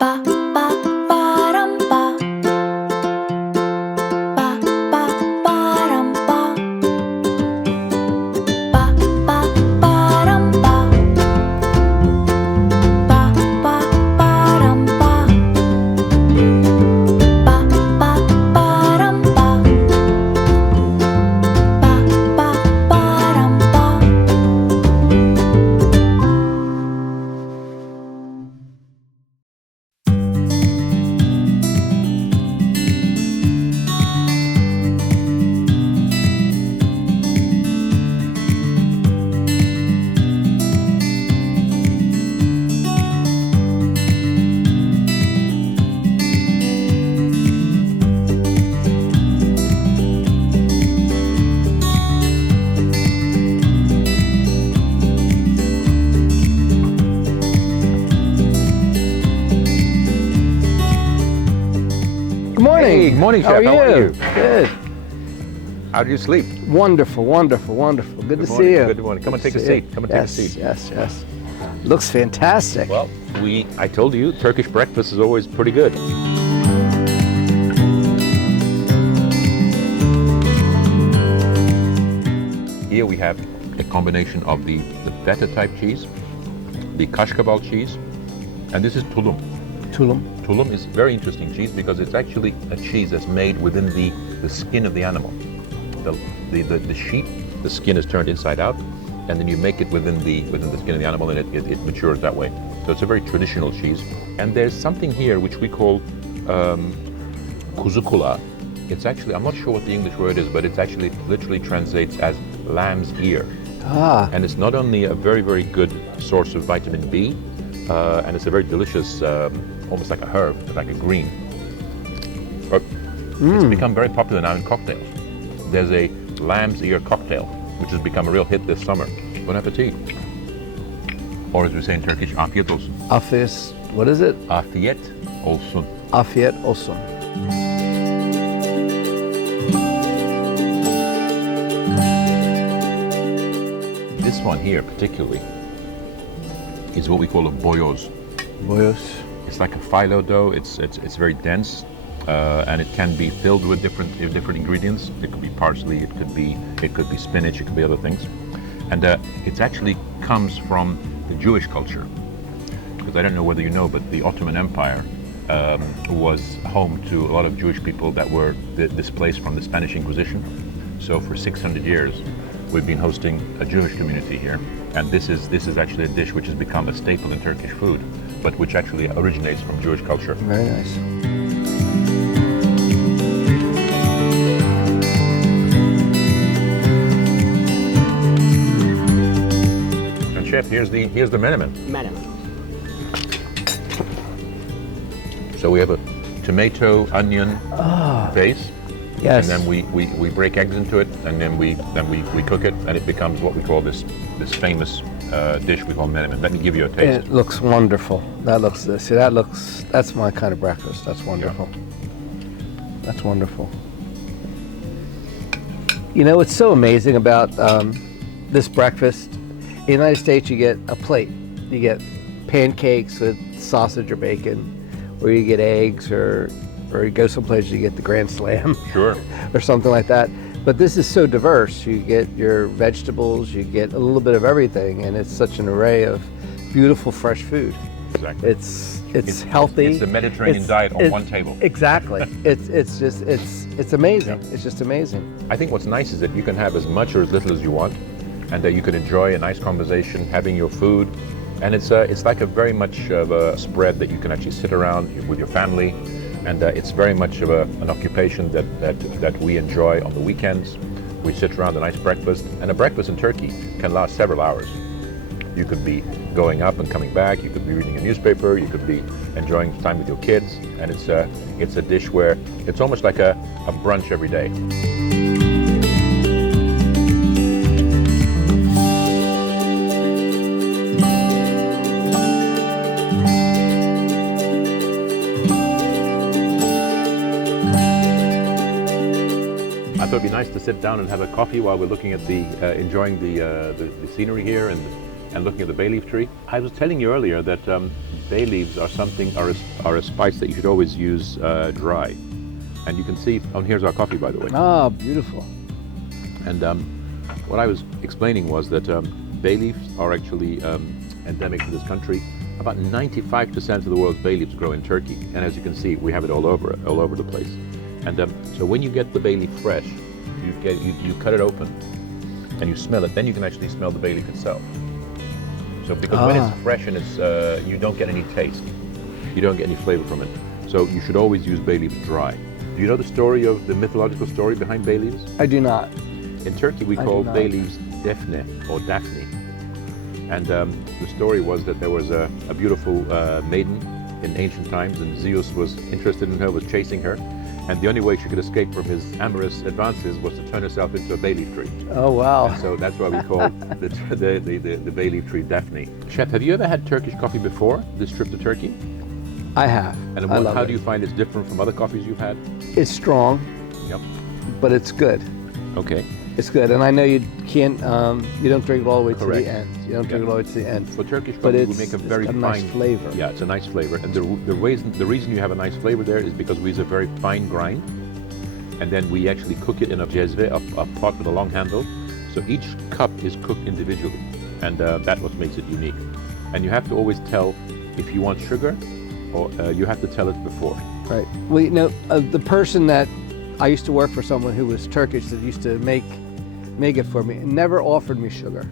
Ba ba ba dum ba. Ba ba ba dum ba. Ba ba ba dum ba. Ba ba ba dum ba. Ba ba ba dum ba. Ba ba ba dum ba. Good morning. Hey, good morning, How Chef. How are you? Good. How do you sleep? Wonderful, wonderful, wonderful. Good to morning, see you. good morning. Come and Good take to a see you. seat. Come and take a Yes, seat. Yes, yes. Looks fantastic. Well, I told you, Turkish breakfast is always pretty good. Here we have a combination of the feta type cheese, the kashkabal cheese, and this is tulum. Tulum. Tulum is very interesting cheese because it's actually a cheese that's made within the skin of the animal. The sheep, the skin is turned inside out, and then you make it within the skin of the animal, and it matures that way. So it's a very traditional cheese. And there's something here which we call kuzu kulağı. It's actually, I'm not sure what the English word is, but it's actually literally translates as lamb's ear. Ah, And it's not only a very, very good source of vitamin B, and it's a very delicious, almost like a herb, like a green. It's become very popular now in cocktails. There's a lamb's ear cocktail, which has become a real hit this summer. Bon appetit. Or as we say in Turkish, afiyet olsun. afiyet. What is it? Afiyet olsun. Afiyet olsun. This one here particularly is what we call a boyoz. Boyos. It's like a phyllo dough. It's very dense, and it can be filled with different ingredients. It could be parsley. It could be spinach. It could be other things, and it actually comes from the Jewish culture. Because I don't know whether you know, but the Ottoman Empire was home to a lot of Jewish people that were displaced from the Spanish Inquisition. So for 600 years, we've been hosting a Jewish community here, and this is actually a dish which has become a staple in Turkish food, but which actually originates from Jewish culture. Very nice. And chef, here's the menemen. So we have a tomato onion base. Yes. And then we break eggs into it, and then we cook it, and it becomes what we call this famous dish we call menemen. Let me give you a taste. It looks wonderful. That looks, see, that's my kind of breakfast. That's wonderful. That's wonderful. You know, what's so amazing about this breakfast, in the United States you get a plate. You get pancakes with sausage or bacon, or you get eggs, or you go someplace you get the Grand Slam. Sure. Or something like that. But this is so diverse. You get your vegetables, you get a little bit of everything, and it's such an array of beautiful fresh food. Exactly. It's healthy. It's the Mediterranean diet on one table. Exactly. It's amazing. Yeah. It's just amazing. I think what's nice is that you can have as much or as little as you want, and that you can enjoy a nice conversation, having your food, and it's like a very much of a spread that you can actually sit around with your family. And it's very much of an occupation that we enjoy on the weekends. We sit around a nice breakfast, and a breakfast in Turkey can last several hours. You could be going up and coming back. You could be reading a newspaper. You could be enjoying time with your kids, and it's a dish where it's almost like a brunch every day. I thought it'd be nice to sit down and have a coffee while we're looking at enjoying the scenery here and and looking at the bay leaf tree. I was telling you earlier that bay leaves are a spice that you should always use dry. And you can see, here's our coffee, by the way. Ah, beautiful. And what I was explaining was that bay leaves are actually endemic to this country. About 95% of the world's bay leaves grow in Turkey, and as you can see, we have it all over the place. And so when you get the bay leaf fresh, you cut it open and you smell it. Then you can actually smell the bay leaf itself. So because when it's fresh and you don't get any taste, you don't get any flavor from it. So you should always use bay leaves dry. Do you know the mythological story behind bay leaves? I do not. In Turkey, we call bay leaves Defne or Daphne. And the story was that there was a beautiful maiden in ancient times, and Zeus was interested in her, was chasing her, and the only way she could escape from his amorous advances was to turn herself into a bay leaf tree. Oh, wow. And so that's why we call the bay leaf tree Daphne. Chef, have you ever had Turkish coffee before this trip to Turkey? I have. And how do you find it's different from other coffees you've had? It's strong, Yep. but it's good. Okay. It's good, and I know you can't. You don't drink it all the way Correct. to the end. You don't drink it all the way to the end. Well, Turkish But coffee will make a very got a fine nice flavor. Yeah, it's a nice flavor, and the reason you have a nice flavor there is because we use a very fine grind, and then we actually cook it in a jezve, a pot with a long handle. So each cup is cooked individually, and that's what makes it unique. And you have to always tell if you want sugar, or you have to tell it before. Right. Well, you know, the person that I used to work for, someone who was Turkish that used to make it for me, and never offered me sugar.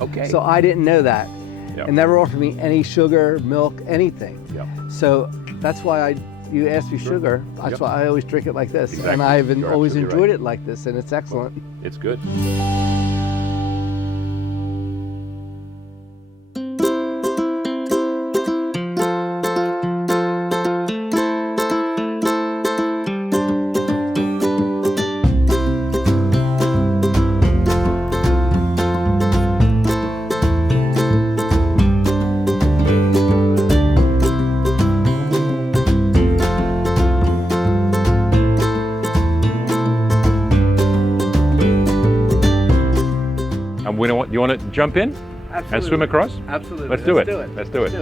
Okay. So I didn't know that, Yep. and never offered me any sugar, milk, anything. Yep. So that's why you asked me sugar. That's Yep. why I always drink it like this, Exactly. and I've You're always absolutely enjoyed right. it like this, and it's excellent. It's good. You want to jump in and swim across? Absolutely. Let's do it. Let's do it.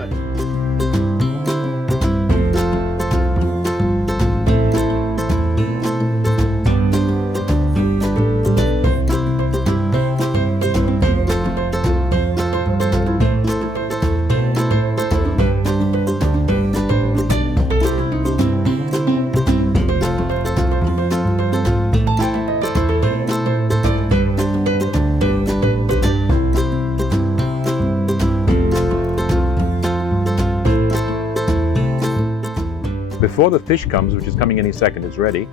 Before the fish comes, which is coming any second, it's ready.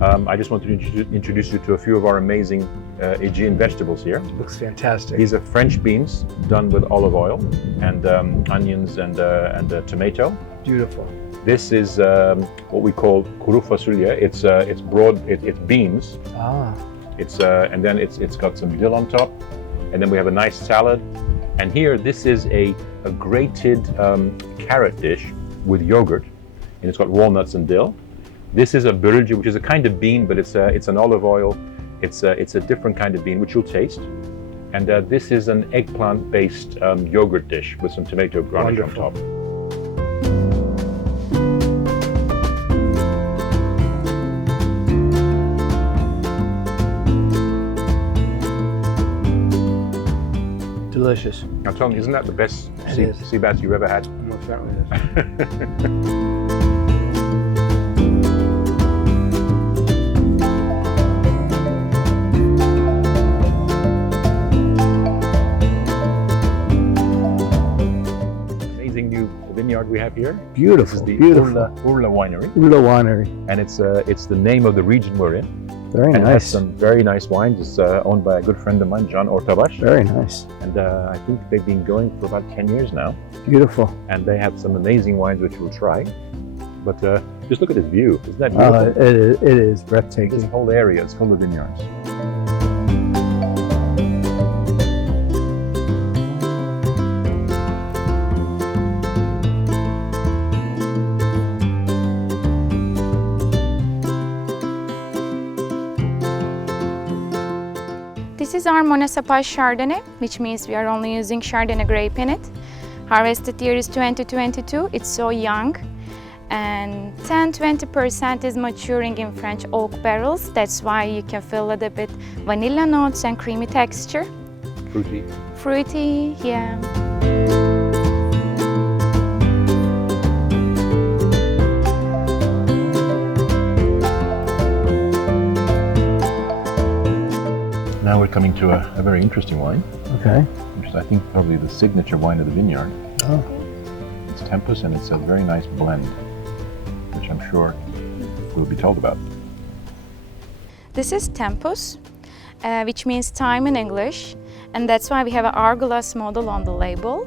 I just want to introduce you to a few of our amazing Aegean vegetables here. Looks fantastic. These are French beans done with olive oil and onions and tomato. Beautiful. This is what we call kuru fasulye. It's broad. It's beans. And then it's got some dill on top, and then we have a nice salad. And here, this is a grated carrot dish with yogurt. And it's got walnuts and dill. This is a börülce, which is a kind of bean, but it's an olive oil. It's a different kind of bean, which you'll taste. And this is an eggplant-based yogurt dish with some tomato garnish on top. Delicious. Now, Tony, isn't that the best It is. sea bass you've ever had? Most certainly is. Amazing new vineyard we have here. Beautiful. This is the Beautiful. Urla Winery, Ulo Winery. and it's the name of the region we're in. Very And it has nice. some very nice wines. It's owned by a good friend of mine, John Ortavaş. Very nice. And I think they've been going for about 10 years now. Beautiful. And they have some amazing wines which we'll try. But just look at this view. Isn't that Oh, beautiful? it is This breathtaking. whole area is full of vineyards. This This is our Municipal Chardonnay, which means we are only using Chardonnay grape in it. Harvested year is 2022. It's so young. And 10-20% is maturing in French oak barrels. That's why you can feel a little bit vanilla notes and creamy texture. Fruity. Fruity, yeah. Now we're coming to a very interesting wine, Okay. which is I think probably the signature wine of the vineyard. Oh. It's Tempus, and it's a very nice blend, which I'm sure we'll be told about. This is Tempus, which means time in English. And that's why we have an hourglass model on the label.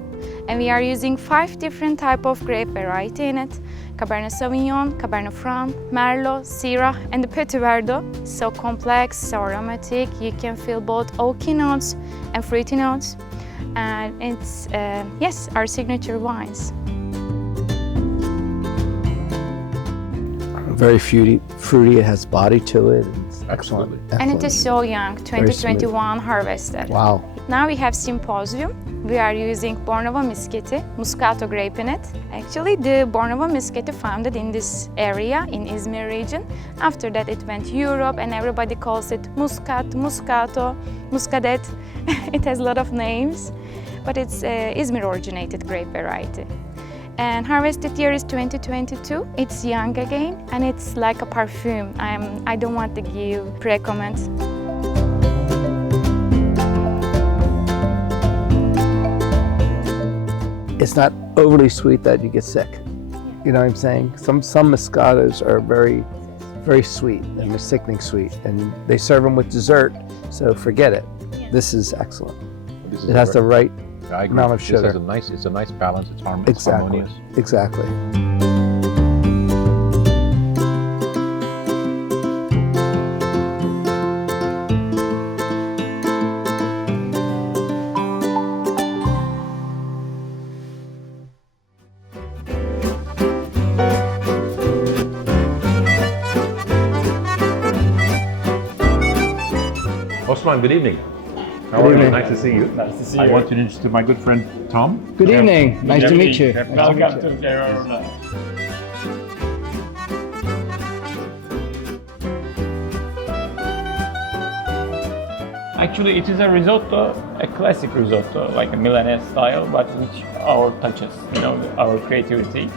And we are using 5 different type of grape variety in it. Cabernet Sauvignon, Cabernet Franc, Merlot, Syrah, and the Petit Verdot. So complex, so aromatic. You can feel both oaky notes and fruity notes. And it's, yes, our signature wines. Very fruity. It has body to it. It's excellent. Absolutely. And it Excellent. is so young, 2021 harvested. Wow. Now we have Symposium. We are using Bornova Muscati, Muscato grape in it. Actually, the Bornova Muscati founded in this area, in Izmir region. After that, it went Europe, and everybody calls it Muscat, Muscato, Muscadet. It has a lot of names, but it's Izmir-originated grape variety. And harvested year is 2022. It's young again, and it's like a perfume. I don't want to give pre-comments. It's not overly sweet that you get sick. You know what I'm saying? Some Moscatos are very, very sweet and they're sickening sweet, and they serve them with dessert, so forget it. This is excellent. This is It has the right I agree. amount of This sugar. has it's a nice balance. It's Exactly. harmonious. Exactly. Osman, good evening. How Good are you? evening. Nice to see you. Nice to see I you. want to introduce to my good friend Tom. Good evening. Nice to meet you. Welcome to Verona. Actually, it is a risotto, a classic risotto, like a Milanese style, but with our touches, you know, our creativity.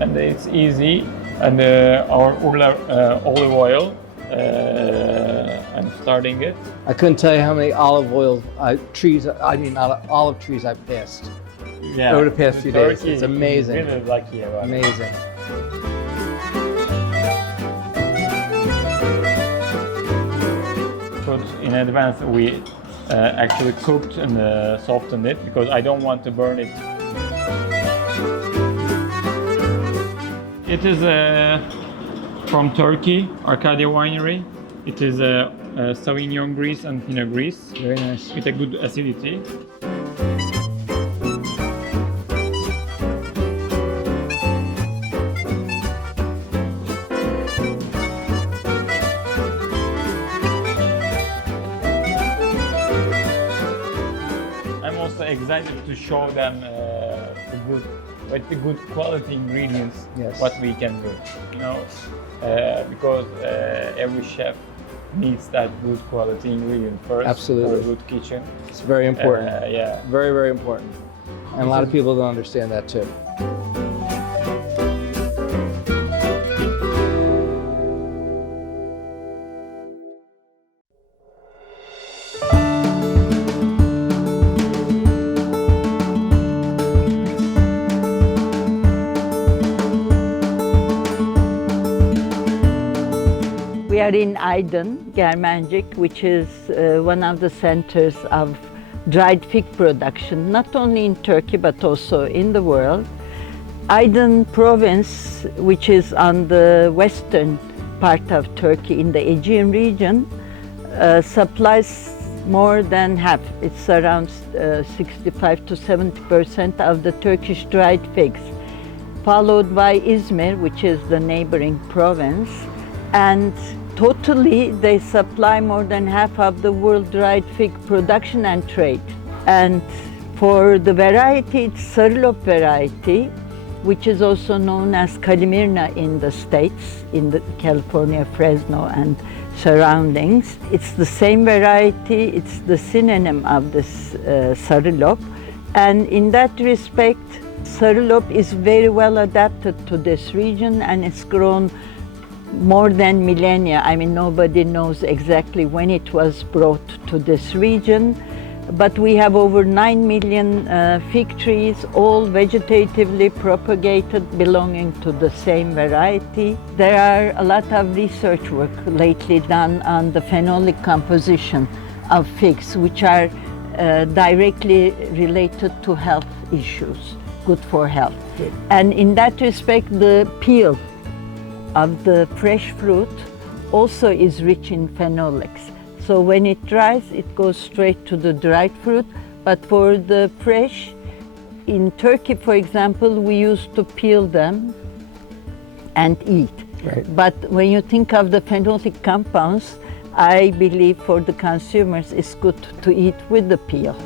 And it's easy. And our olive oil, I'm starting it. I couldn't tell you how many olive trees I've passed. Yeah. Over the past few days. Turkey It's is amazing. Really lucky about it. Amazing. Put in advance, we actually cooked and softened it because I don't want to burn it. It is from Turkey, Arcadia Winery. It is a Sauvignon Gris and Pinot Gris. Very nice. With a good acidity. I'm also excited to show them the good quality ingredients, Yes. what we can do, you know, because every chef needs that good quality ingredient first Absolutely. for a good kitchen. It's very important. Yeah. Very, very important. And a lot of people don't understand that too. We are in Aydın, Germencik, which is one of the centers of dried fig production, not only in Turkey but also in the world. Aydın province, which is on the western part of Turkey in the Aegean region, supplies more than half. It's around 65 to 70% of the Turkish dried figs, followed by Izmir, which is the neighboring province, and totally, they supply more than half of the world dried fig production and trade. And for the variety, it's Sarılop variety, which is also known as Kalimyrna in the States, in the California, Fresno, and surroundings. It's the same variety, it's the synonym of this Sarılop. And in that respect, Sarılop is very well adapted to this region, and it's grown more than millennia. I mean, nobody knows exactly when it was brought to this region, but we have over 9 million fig trees, all vegetatively propagated, belonging to the same variety. There are a lot of research work lately done on the phenolic composition of figs, which are directly related to health issues, good for health. Good. And in that respect, the peel of the fresh fruit also is rich in phenolics. So when it dries, it goes straight to the dried fruit. But for the fresh, in Turkey, for example, we used to peel them and eat. Right. But when you think of the phenolic compounds, I believe for the consumers it's good to eat with the peel.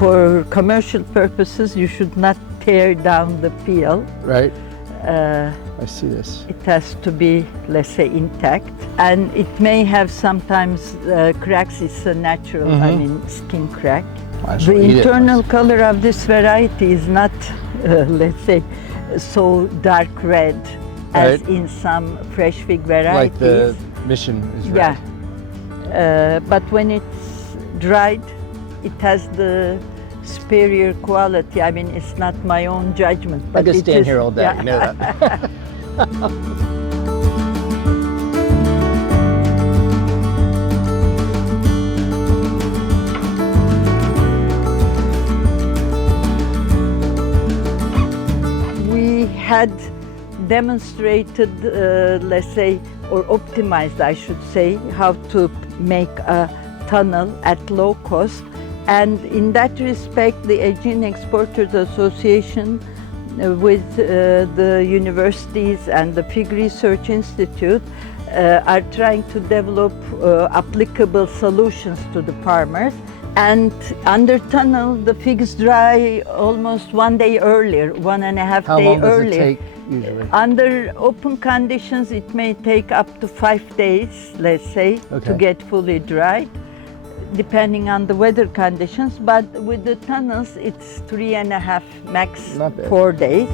For commercial purposes, you should not tear down the peel. Right. I see this. It has to be, let's say, intact. And it may have sometimes cracks. It's a natural, I mean, skin crack. Might as The well eat it. internal color of this variety is not, let's say, so dark red as Right. in some fresh fig varieties. Like the mission is red. Yeah. But when it's dried, it has the superior quality. I mean, it's not my own judgment. I But could it stand is- here all day, yeah. you know that. We had demonstrated, let's say, or optimized, I should say, how to make a tunnel at low cost. And in that respect, the Aegean Exporters Association with the universities and the Fig Research Institute are trying to develop applicable solutions to the farmers. And under tunnel, the figs dry almost 1 day earlier, 1.5 How day long does earlier. it take usually? Under open conditions, it may take up to 5 days, let's say, to Okay. get fully dried, depending on the weather conditions. But with the tunnels, it's 3.5, max Not bad. 4 days.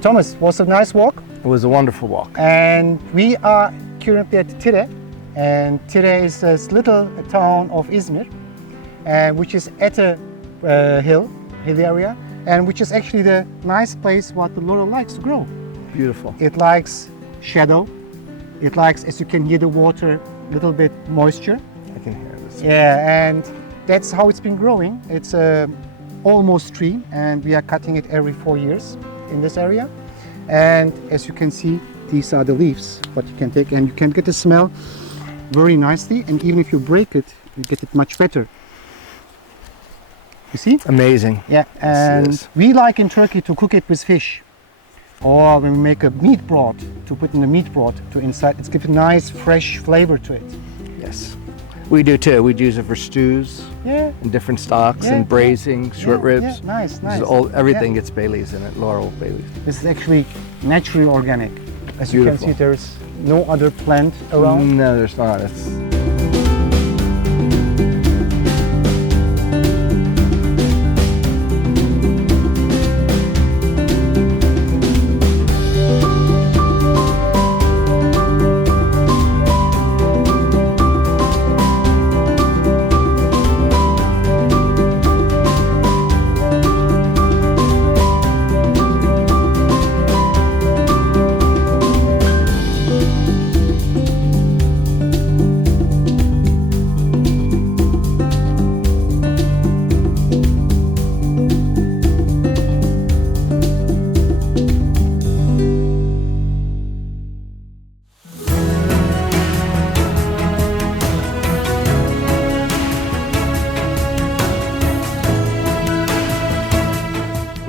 Thomas, was a nice walk, It was a wonderful walk. and we are currently at Tire, and Tire is this little town of Izmir, which is at a hilly area, and which is actually the nice place what the laurel likes to grow. Beautiful. It likes shadow, it likes, as you can hear the water, little bit moisture, I can hear this. Yeah, and that's how it's been growing. It's a almost tree, and we are cutting it every 4 years in this area. And as you can see, these are the leaves, what you can take, and you can get the smell very nicely. And even if you break it, you get it much better. You see? Amazing. Yeah, and this. we like in Turkey to cook it with fish. Or when we make a meat broth, to put in the meat broth to inside, it's give a nice fresh flavor to it. Yes. We do too. We'd use it for stews Yeah. and different stocks Yeah, and braising, short yeah, ribs. yeah, nice, This nice. is everything Yeah. gets bay leaves in it, laurel bay leaves. This is actually naturally organic. As you can Beautiful. see, there's no other plant around. No, there's not. It's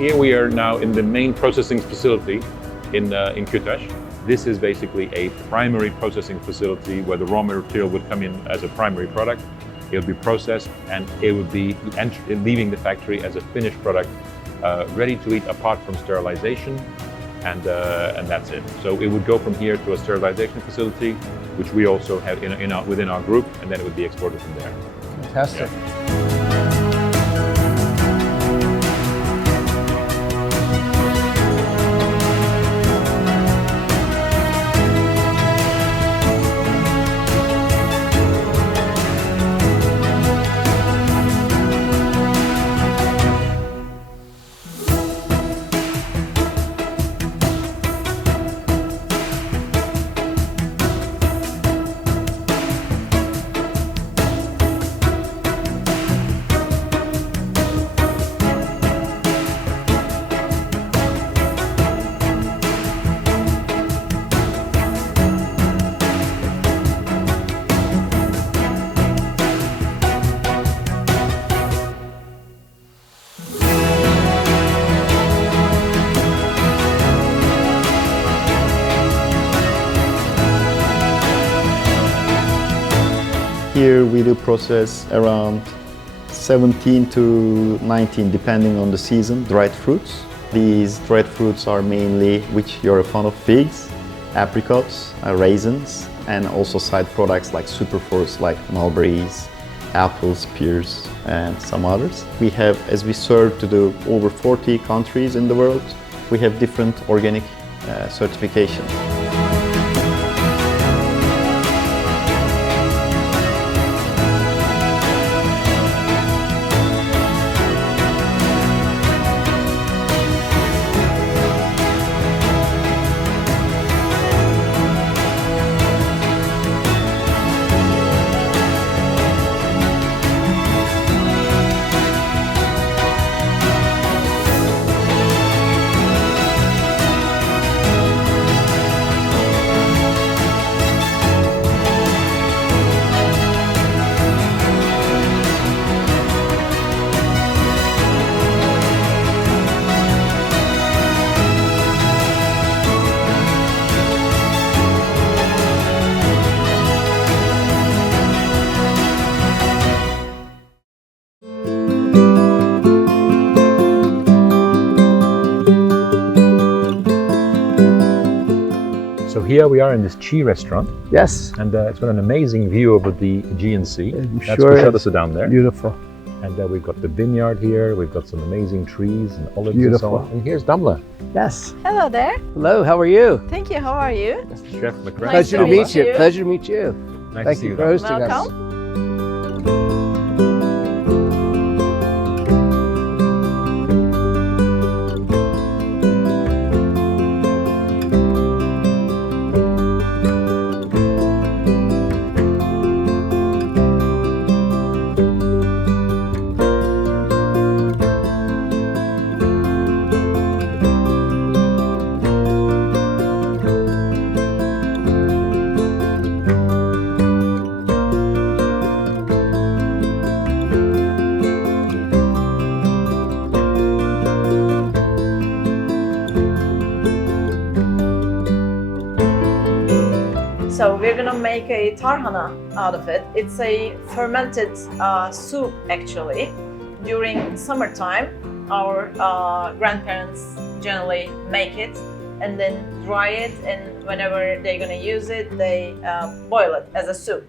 Here we are now in the main processing facility in Kekworks. This is basically a primary processing facility where the raw material would come in as a primary product. It would be processed and it would be leaving the factory as a finished product, ready to eat apart from sterilization, and that's it. So it would go from here to a sterilization facility, which we also have within our group, and then it would be exported from there. fantastic. Here we do process around 17 to 19, depending on the season, dried fruits. These dried fruits are mainly, which you're fond of, figs, apricots, raisins, and also side products like superfruits like mulberries, apples, pears, and some others. We have, as we serve to the over 40 countries in the world, we have different organic certifications. So here we are in this Chi restaurant, Yes. and it's got an amazing view over the Aegean Sea. That's sure is. Kuşadası down there. Beautiful. And we've got the vineyard here, we've got some amazing trees and olives and so Beautiful. on. And here's Damla, Yes. Hello there. Hello, how are you? Thank you. How are you? Chef Macrina. Pleasure to meet you. Pleasure to meet you. Nice Thank to see you you. for Damla. hosting us. Welcome. So we're gonna make a tarhana out of it. It's a fermented soup actually. During summertime, our grandparents generally make it and then dry it, and whenever they're gonna use it, they boil it as a soup.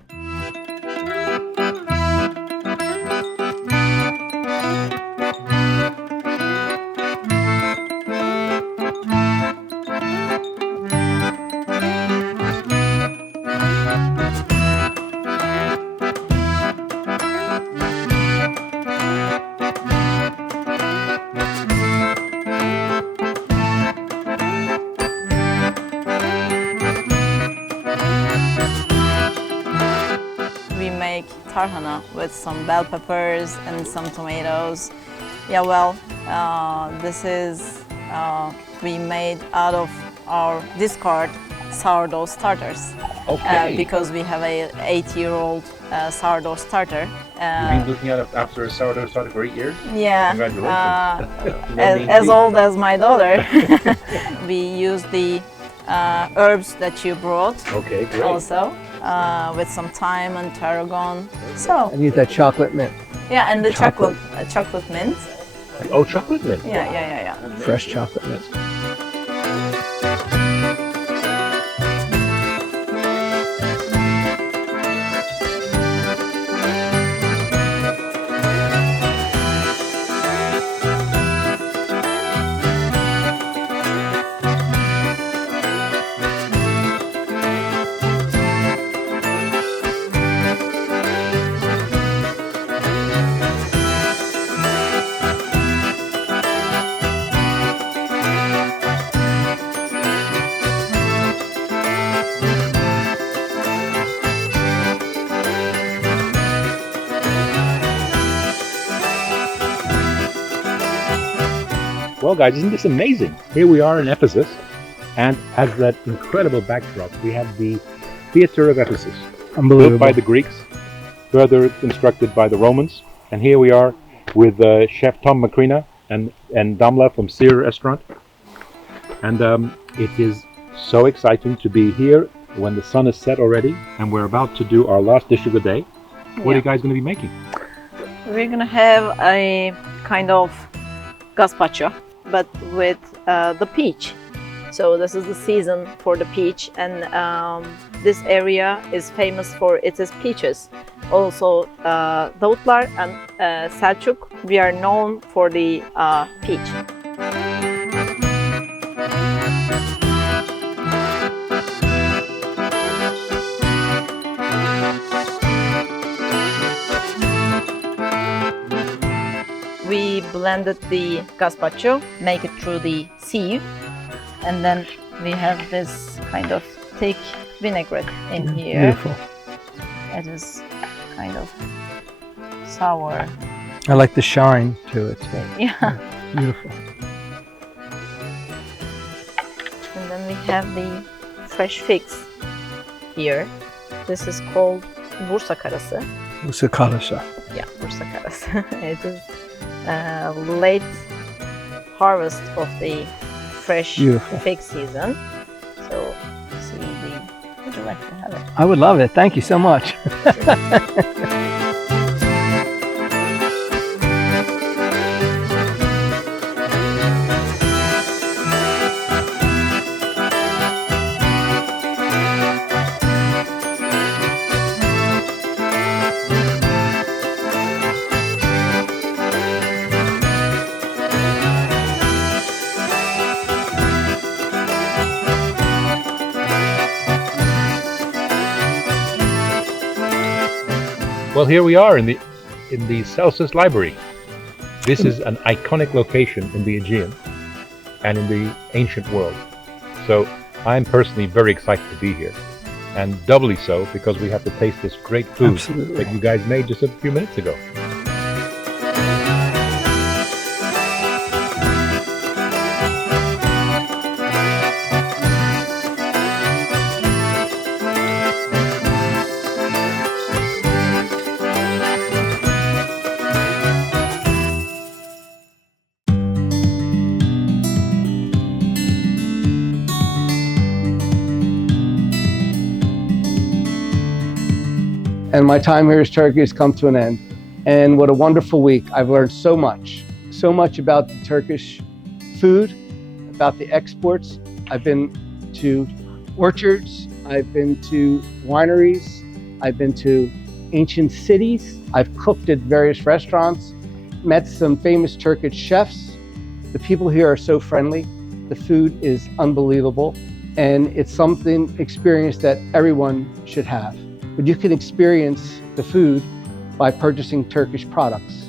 We make tarhana with some bell peppers and some tomatoes. Yeah, well, this is we made out of our discard sourdough starters. Okay. Because we have a 8-year-old sourdough starter. You've been looking at it after a sourdough starter for 8 years? Yeah, Congratulations. as old as my daughter. We use the herbs that you brought Okay, great. also with some thyme and tarragon. So And use that chocolate mint, yeah, and the Chocolate. chocolate mint. Oh, chocolate mint. Yeah. fresh chocolate mint. Well, guys, isn't this amazing? Here we are in Ephesus, and as that incredible backdrop, we have the Theater of Ephesus, built by the Greeks, further constructed by the Romans. And here we are with Chef Tom Macrina and Damla from Sear Restaurant. And it is so exciting to be here when the sun is set already, and we're about to do our last dish of the day. What are you guys going to be making? We're gonna have a kind of gazpacho, but with the peach. So this is the season for the peach, and this area is famous for its peaches. Also, Davutlar and Selçuk, we are known for the peach. We blended the gazpacho, make it through the sieve, and then we have this kind of thick vinaigrette in here. Beautiful. It is kind of sour. I like the shine to it. Yeah. Beautiful. And then we have the fresh figs here. This is called Bursa karası. Usakalasa. Yeah, Bursa karası. It is late harvest of the fresh Beautiful. fig season. So, see the. Would you like to have it? I would love it. Thank you so much. Well, here we are in the Celsus Library. This is an iconic location in the Aegean and in the ancient world. So I'm personally very excited to be here, and doubly so because we have to taste this great food Absolutely. that you guys made just a few minutes ago. and my time here in Turkey has come to an end. And what a wonderful week. I've learned so much about the Turkish food, about the exports. I've been to orchards, I've been to wineries, I've been to ancient cities, I've cooked at various restaurants, met some famous Turkish chefs. The people here are so friendly, the food is unbelievable, and it's something experience that everyone should have. But you can experience the food by purchasing Turkish products.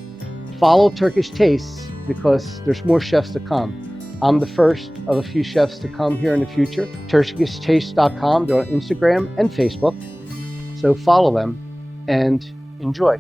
Follow Turkish tastes because there's more chefs to come. I'm the first of a few chefs to come here in the future. TurkishTaste.com, they're on Instagram and Facebook. So follow them and enjoy.